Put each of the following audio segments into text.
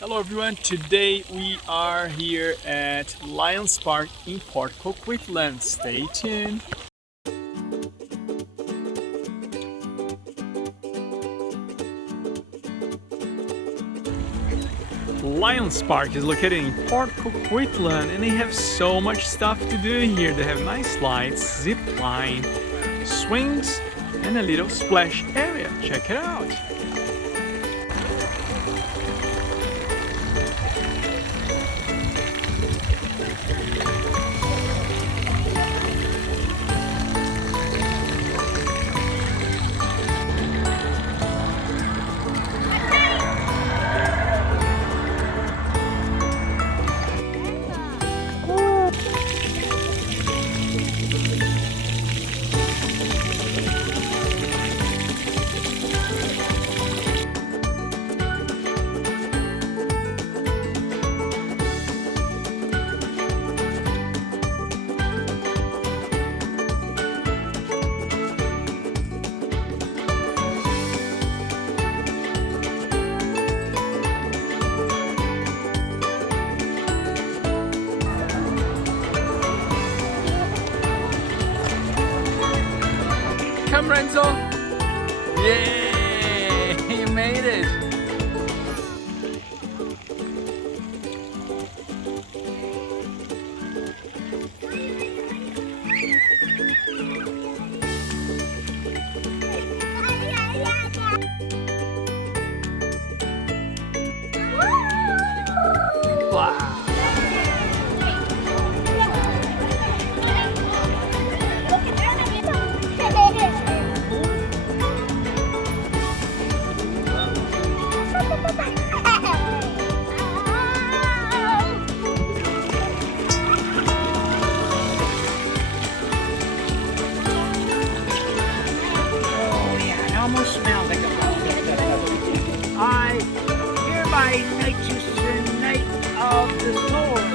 Hello everyone, today we are here at Lions Park in Port Coquitlam. Stay tuned. Lions Park is located in Port Coquitlam and they have so much stuff to do here. They have nice slides, zip line, swings and a little splash area. Check it out. Come Renzo! Yay! You made it! Wow! Almost smells like a I hereby knight you, Sir Knight of the Sword.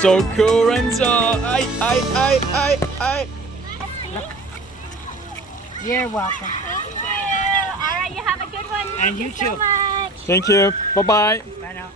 So cool, Renzo! You're welcome. Thank you. All right, you have a good one. And you Thank you so too. much. Thank you. Bye-bye. Bye now.